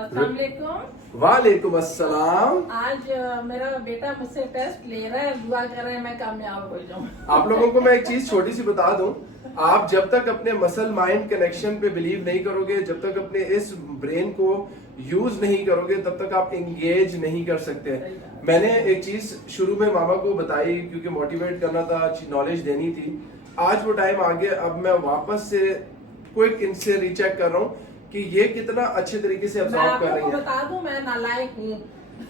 अस्सलाम वालेकुम। वालेकुम अस्सलाम। आज मेरा बेटा मुझसे टेस्ट ले रहा है, दुआ कर रहे हैं मैं कामयाब हो जाऊं। आप लोगों को मैं एक चीज छोटी सी बता दूं, आप जब तक अपने मसल माइंड कनेक्शन पे बिलीव नहीं करोगे, जब तक अपने इस ब्रेन को यूज नहीं करोगे, तब तक आप एंगेज नहीं कर सकते। मैंने एक चीज शुरू में मामा को बताई क्योंकि मोटिवेट करना था, नॉलेज देनी थी। आज वो टाइम आ गया, अब मैं वापस से क्विक इनसे रीचेक कर रहा हूँ कि ये कितना अच्छे तरीके से अब्सॉर्ब कर रही है। बता दूं मैं नालायक हूँ।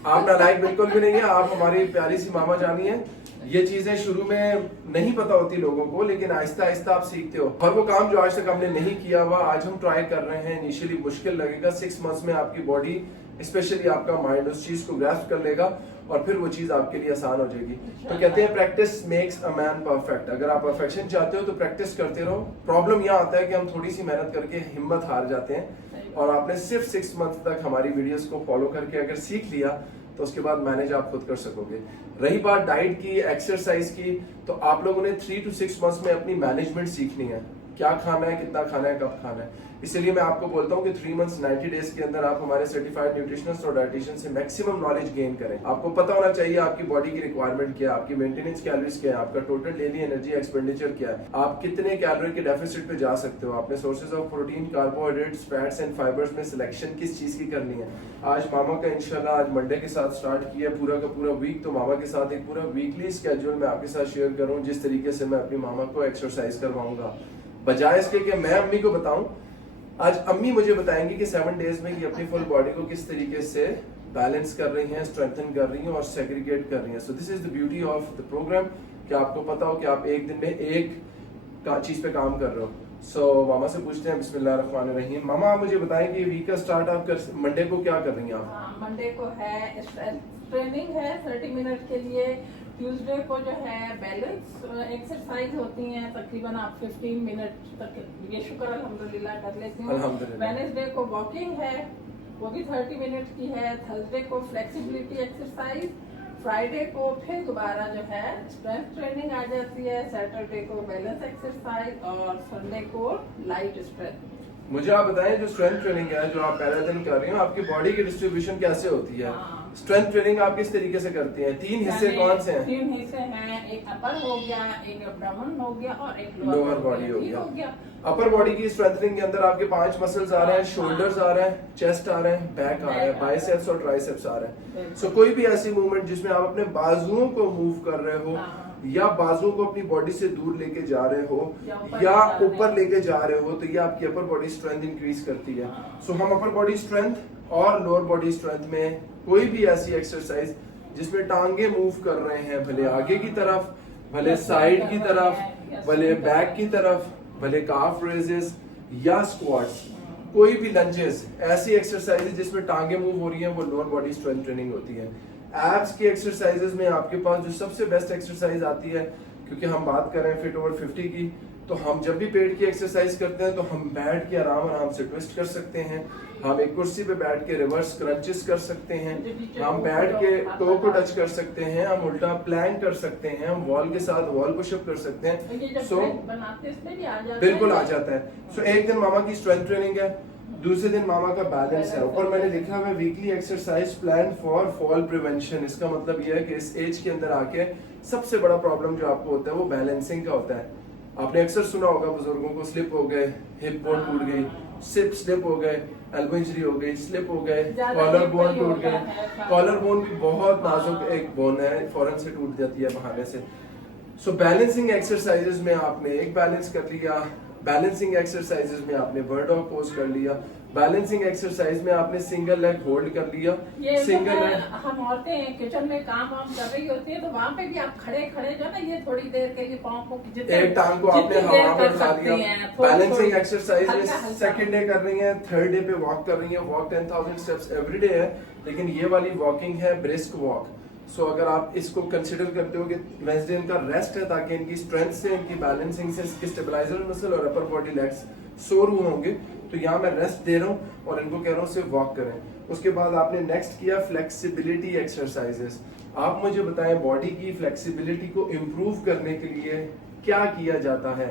आप नालायक बिल्कुल भी नहीं है, आप हमारी प्यारी सी मामा जानी है। ये चीजें शुरू में नहीं पता होती लोगों को, लेकिन आहिस्ता आहिस्ता आप सीखते हो। और वो काम जो आज तक हमने नहीं किया हुआ आज हम ट्राई कर रहे हैं। इनिशियली मुश्किल लगेगा, 6 मंथ्स में आपकी बॉडी स्पेशली आपका माइंड उस चीज को ग्रैस्प कर लेगा और फिर वो चीज आपके लिए आसान हो जाएगी। तो कहते हैं practice makes a man perfect. अगर आप परफेक्शन चाहते हो तो प्रैक्टिस करते रहो। प्रॉब्लम यहाँ आता है कि हम थोड़ी सी मेहनत करके हिम्मत हार जाते हैं, और आपने सिर्फ 6 मंथ तक हमारी वीडियोस को फॉलो करके अगर सीख लिया तो उसके बाद मैनेज आप खुद कर सकोगे। रही बात डाइट की, एक्सरसाइज की, तो आप लोगों ने 3 to 6 मंथ्स में अपनी मैनेजमेंट सीखनी है। क्या खाना है, कितना खाना है, कब खाना है। इसलिए मैं आपको बोलता हूँ कि 3 मंथ्स 90 डेज के अंदर आप हमारे सर्टिफाइड न्यूट्रिशनिस्ट और डाइटिशियन से मैक्सिमम नॉलेज गेन करें। आपको पता होना चाहिए आपकी बॉडी की रिक्वायरमेंट क्या है, आपकी मेंटेनेंस कैलोरीज क्या है, आपका टोटल डेली एनर्जी एक्सपेंडिचर क्या है, आप कितने कैलोरी के डेफिसिट पे जा सकते हो, आपने sources of protein, carbohydrates, fats and fibres में सिलेक्शन किस चीज की करनी है। आज मामा का इंशाल्लाह आज मंडे के साथ स्टार्ट किया पूरा का पूरा वीक, तो मामा के साथ एक पूरा वीकली स्केड्यूल मैं आपके साथ शेयर करूँ जिस तरीके से मैं अपनी मामा को एक्सरसाइज करवाऊंगा। बजाय इसके कि मैं अम्मी को बताऊं, आज अम्मी मुझे बताएंगी कि 7 डेज में ये अपनी फुल बॉडी को किस तरीके से बैलेंस कर रही हैं, स्ट्रेंथन कर रही हैं और सेग्रीगेट कर रही हैं। So this is the beauty of the program कि आपको पता हो कि आप एक दिन में एक चीज पे काम कर रहे हो। सो मामा से पूछते हैं, बिस्मिल्लाहिर्रहमानिर्रहीम। मामा आप मुझे बताएं कि वीक का स्टार्ट आप मंडे को क्या कर रही हैं आप? मंडे को है ट्रेनिंग है 30 मिनट के लिए। ट्यूसडे को जो है बैलेंस एक्सरसाइज होती हैं, तकरीबन आप 15 मिनट तक, ये शुक्र अल्हम्दुलिल्लाह कर लेती हूँ। वेडनेसडे को वॉकिंग है, वो भी 30 मिनट की है। थर्सडे को फ्लेक्सिबिलिटी एक्सरसाइज, फ्राइडे को फिर दोबारा जो है स्ट्रेंथ ट्रेनिंग आ जाती है, सैटरडे को बैलेंस एक्सरसाइज और संडे को लाइट स्ट्रेंथ। मुझे आप बताएं जो स्ट्रेंथ ट्रेनिंग है जो आप पहले दिन कर रही हो, आपकी बॉडी की डिस्ट्रीब्यूशन कैसे होती है? स्ट्रेंथ ट्रेनिंग आप किस तरीके से करती हैं? 3 हिस्से कौन से हैं? 3 हिस्से हैं, एक अपर हो गया, एक एब्डोमेन हो गया और एक लोअर बॉडी हो गया। अपर बॉडी की स्ट्रेंथनिंग के अंदर आपके 5 मसल्स आ रहे हैं, शोल्डर्स आ रहे हैं, चेस्ट आ रहे हैं, बैक आ रहे हैं, बाइसेप्स और ट्राइसेप्स आ रहे हैं। सो कोई भी ऐसी मूवमेंट जिसमें आप अपने बाजुओं को मूव कर रहे हो या बाजुओं को अपनी बॉडी से दूर लेके जा रहे हो या ऊपर लेके जा रहे हो, तो ये आपकी अपर बॉडी स्ट्रेंथ इंक्रीज करती है। सो हम अपर बॉडी स्ट्रेंथ और लोअर बॉडी स्ट्रेंथ में कोई भी ऐसी एक्सरसाइज जिसमें टांगे मूव कर रहे हैं, भले आगे की तरफ, भले साइड की तरफ, भले बैक की तरफ, भले काफ रेजेस या स्क्वाट्स, कोई भी लंजेस, ऐसी एक्सरसाइज जिसमें टांगे मूव हो रही हैं, वो लोअर बॉडी स्ट्रेंथ ट्रेनिंग होती है। एब्स की एक्सरसाइजेस में आपके पास जो सबसे बेस्ट एक्सरसाइज आती है, क्योंकि हम बात कर रहे हैं फिट ओवर 50 की, तो हम जब भी पेट की एक्सरसाइज करते हैं तो हम बैठ के आराम से ट्विस्ट कर सकते हैं, हम एक कुर्सी पे बैठ के रिवर्स क्रंचेस कर सकते हैं, हम बैठ के टो को टच कर सकते हैं, हम उल्टा प्लैंक कर सकते हैं, हम वॉल के साथ वॉल पुशअप कर सकते हैं। सो बिल्कुल आ जाता है। सो एक दिन मामा की स्ट्रेंथ ट्रेनिंग है, दूसरे दिन मामा का बैलेंस है। ऊपर मैंने लिखा हुआ है weekly exercise plan for fall prevention. इसका मतलब यह है कि इस एज के अंदर आके सबसे बड़ा प्रॉब्लम जो आपको होता है वो बैलेंसिंग का होता है। आपने अक्सर सुना होगा बुजुर्गों को, स्लिप हो गए, हिप बोन टूट गई, स्लिप हो गए, एल्बो इंजरी हो गई, स्लिप हो गए, कॉलर बोन टूट गए। कॉलर बोन भी बहुत नाजुक एक बोन है, फौरन से टूट जाती है बहाने से। सो बैलेंसिंग एक्सरसाइजेस में आपने एक बैलेंस कर लिया, बैलेंसिंग एक्सरसाइजेस में आपने बर्ड डॉग पोज कर लिया, बैलेंसिंग एक्सरसाइज में आपने सिंगल लेग होल्ड कर लिया। सिंगल लेग हम औरतें किचन में काम वाम कर रही होती है, तो वहाँ पे भी आप खड़े जो ना, ये थोड़ी देर के लिए पाँव को एक टांग को आपने हवा में उठा लिया। बैलेंसिंग एक्सरसाइज सेकंड डे कर रही है, थर्ड डे पे वॉक कर रही है। वॉक 10,000 स्टेप्स एवरी डे है, लेकिन ये वाली वॉकिंग है ब्रिस्क वॉक। सो अगर आप इसको कंसिडर करते हो कि वेडनेसडे इनका रेस्ट है, ताकि इनकी स्ट्रेंथ से, इनकी बैलेंसिंग से, इसकी स्टेबलाइजर मसल और अपर बॉडी लेग्स सोर हुए होंगे, तो यहाँ मैं रेस्ट दे रहा हूँ और इनको कह रहा हूँ सिर्फ वॉक करें। उसके बाद आपने नेक्स्ट किया फ्लेक्सिबिलिटी एक्सरसाइजेस। आप मुझे बताएं बॉडी की फ्लेक्सिबिलिटी को इम्प्रूव करने के लिए क्या किया जाता है?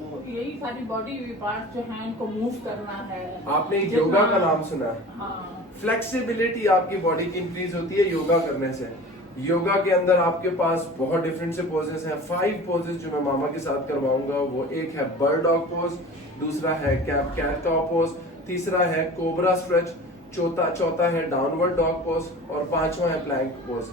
तो यही सारी बॉडी पार्ट जो है इनको मूव करना है। आपने योगा का नाम सुना है? हाँ। फ्लेक्सिबिलिटी आपकी बॉडी की इंक्रीज होती है योगा करने से। योगा के अंदर आपके पास बहुत डिफरेंट से पोजेस हैं। 5 पोजेस जो मैं मामा के साथ करवाऊंगा, वो एक है बर्ड डॉग पोज, दूसरा है कैट काउ पोज, तीसरा है कोबरा स्ट्रेच, चौथा है डाउनवर्ड डॉग पोज और 5वां है प्लैंक पोज।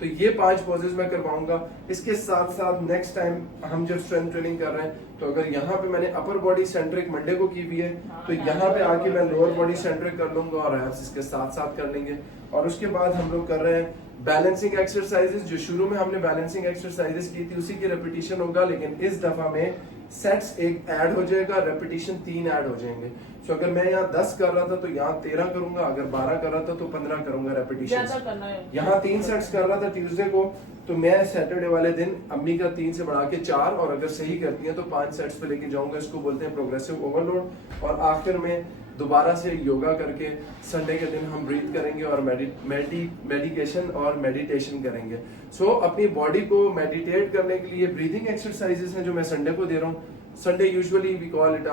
तो ये 5 पोजेस मैं करवाऊंगा। इसके साथ साथ नेक्स्ट टाइम हम जब स्ट्रेंथ ट्रेनिंग कर रहे हैं, तो अगर यहाँ पे मैंने अपर बॉडी सेंट्रिक मंडे को की हुई है, तो यहाँ पे आके मैं लोअर बॉडी सेंट्रिक कर लूंगा और एब्स इसके साथ साथ कर लेंगे। और उसके बाद हम लोग कर रहे हैं बैलेंसिंग एक्सरसाइजेस। जो शुरू में हमने बैलेंसिंग एक्सरसाइजेस की थी उसी की रेपिटेशन होगा, लेकिन इस दफा में सेट्स एक ऐड हो जाएगा, रेपिटेशन 3 ऐड हो जाएंगे। सो अगर मैं यहाँ 10 कर रहा था तो यहाँ 13 करूंगा, अगर 12 कर रहा था तो 15 करूंगा रेपिटेशन। यहाँ 3 सेट्स कर रहा था ट्यूसडे को, तो मैं सैटरडे वाले दिन अम्मी का 3 से बढ़ा के 4, और अगर सही करती है तो 5 सेट्स पे लेके जाऊंगा। इसको बोलते हैं प्रोग्रेसिव ओवरलोड। और आखिर में दोबारा से योगा करके संडे के दिन हम ब्रीथ करेंगे और मेडिकेशन और मेडिटेशन करेंगे। सो अपनी बॉडी को मेडिटेट करने के लिए ब्रीदिंग एक्सरसाइजेस हैं जो मैं संडे को दे रहा हूँ। Sunday usually we call it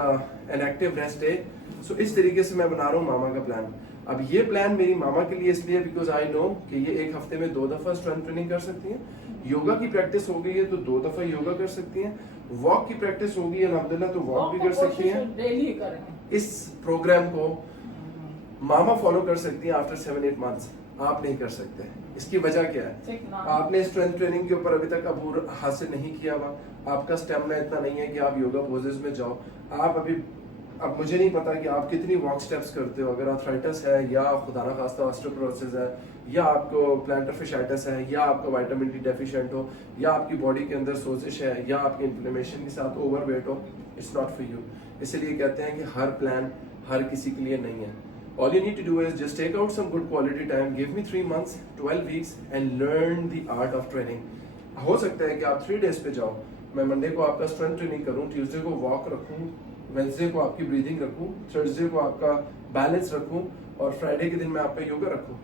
an active rest day. So इस तरीके से मैं बना रहा हूँ मामा का प्लान। अब ये प्लान मेरी मामा के लिए इसलिए बिकॉज आई नो कि ये एक हफ्ते में 2 दफा स्ट्रेंथ ट्रेनिंग कर सकती हैं। योगा की प्रैक्टिस हो गई है तो 2 दफा योगा कर सकती हैं। वॉक की प्रैक्टिस हो गई है अल्हम्दुलिल्लाह, तो वॉक भी कर सकती हैं। डेली करें। इस प्रोग्राम को मामा फॉलो कर सकती है आफ्टर 7-8 मंथ्स, आप नहीं कर सकते। इसकी वजह क्या है? आपने स्ट्रेंथ ट्रेनिंग के ऊपर अभी तक अबूर हासिल नहीं किया हुआ, आपका स्टेमिना इतना नहीं है कि आप योगा पोजेस में जाओ। आप अभी, अब मुझे नहीं पता कि आप कितनी वॉक स्टेप्स करते हो। अगर आर्थराइटिस है या खुदा ना खास्ता ऑस्टियोपोरोसिस है, या आपको प्लांटर फिशाइटिस है, या आपको विटामिन डी डेफिशिएंट हो, या आपकी बॉडी के अंदर सोजिश है, या आपकी इन्फ्लेमेशन के साथ ओवरवेट हो, इट्स नॉट फॉर यू। इसलिए कहते हैं कि हर प्लान हर किसी के लिए नहीं है। All you need to do is just take out some good quality time, give me 3 months, 12 weeks and learn the art of training. हो सकता है कि आप 3 days पे जाओ, मैं मंडे को आपका स्ट्रेंथ ट्रेनिंग करूं, ट्यूसडे को वॉक रखूं, वेडनेसडे को आपकी ब्रीदिंग रखूं, थर्सडे को आपका बैलेंस रखूं और फ्राइडे के दिन मैं आप पे योगा रखूं,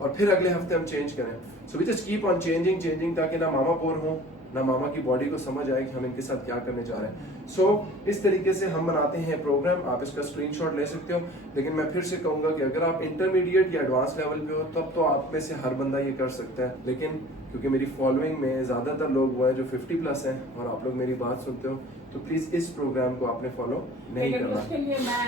और फिर अगले हफ्ते हम चेंज करें। So we just keep on changing ताकि ना मामा बोर हो, ना मामा की बॉडी को समझ आए कि हम इनके साथ क्या करने जा रहे हैं। सो इस तरीके से हम बनाते हैं प्रोग्राम। आप इसका स्क्रीनशॉट ले सकते हो, लेकिन मैं फिर से कहूंगा कि अगर आप इंटरमीडिएट या एडवांस लेवल पे हो तब तो आप में से हर बंदा ये कर सकता है। लेकिन क्योंकि मेरी फॉलोइंग में ज्यादातर लोग वो हैं जो 50+ हैं और आप लोग मेरी बात सुनते हो, तो प्लीज इस प्रोग्राम को आपने फॉलो नहीं करना। उसके लिए मैं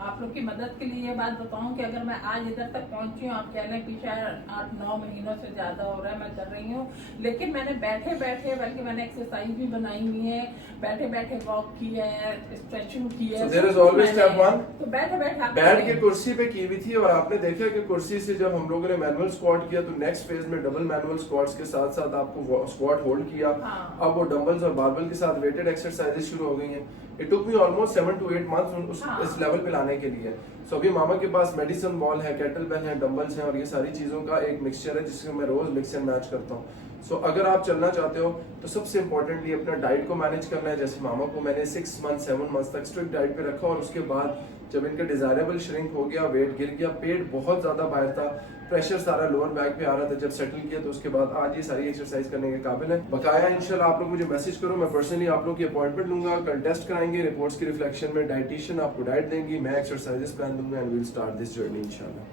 आप लोग की मदद के लिए ये बात बताऊं कि अगर मैं आज इधर तक पहुंची हूँ, आप कह लें कि शायद 8-9 महीनों से ज्यादा हो रहा है मैं कर रही हूँ, लेकिन मैंने बैठे बैठे, बल्कि मैंने एक्सरसाइज भी बनाई हुई है, बैठे बैठे वॉक की है, स्ट्रेचिंग की है। So there is always step 1, तो बैठे बैठ के कुर्सी पे की हुई थी, और आपने देखा कि कुर्सी से जब हम लोगों ने मैनुअल स्क्वाट किया तो नेक्स्ट फेज में डबल मैनुअल स्क्वाट्स के साथ साथ आपको स्क्वाट होल्ड किया। अब वो डंबल्स और बारबल के साथ वेटेड एक्सरसाइजेस शुरू हो गई हैं। It took me almost 7 to 8 months इस लेवल पे लाने के लिए। सो अभी मामा के पास मेडिसिन बॉल है, केटल बेल है, डंबल्स हैं, और ये सारी चीजों का एक मिक्सचर है जिससे मैं रोज मिक्स एंड मैच करता हूँ। सो अगर आप चलना चाहते हो तो सबसे इंपॉर्टेंटली अपना डाइट को मैनेज करना है। जैसे मामा को मैंने 7 months तक स्ट्रिक्ट डाइट पे रखा, और उसके बाद जब इनका डिजायरेबल श्रिंक हो गया, वेट गिर गया, पेट बहुत ज्यादा बाहर था, प्रेशर सारा लोअर बैक पे आ रहा था, जब सेटल किया तो उसके बाद आज ये सारी एक्सरसाइज करने के काबिल है। बकाया इंशाल्लाह आप लोग मुझे मैसेज करो, मैं पर्सनली आप लोग की अपॉइंटमेंट लूंगा, कंटेस्ट कराएंगे, रिपोर्ट्स की रिफ्लेक्शन में डाइटिशियन आपको डाइट देंगी, मैं एक्सरसाइजेस प्लान दूंगा, and will start this journey इंशाल्लाह।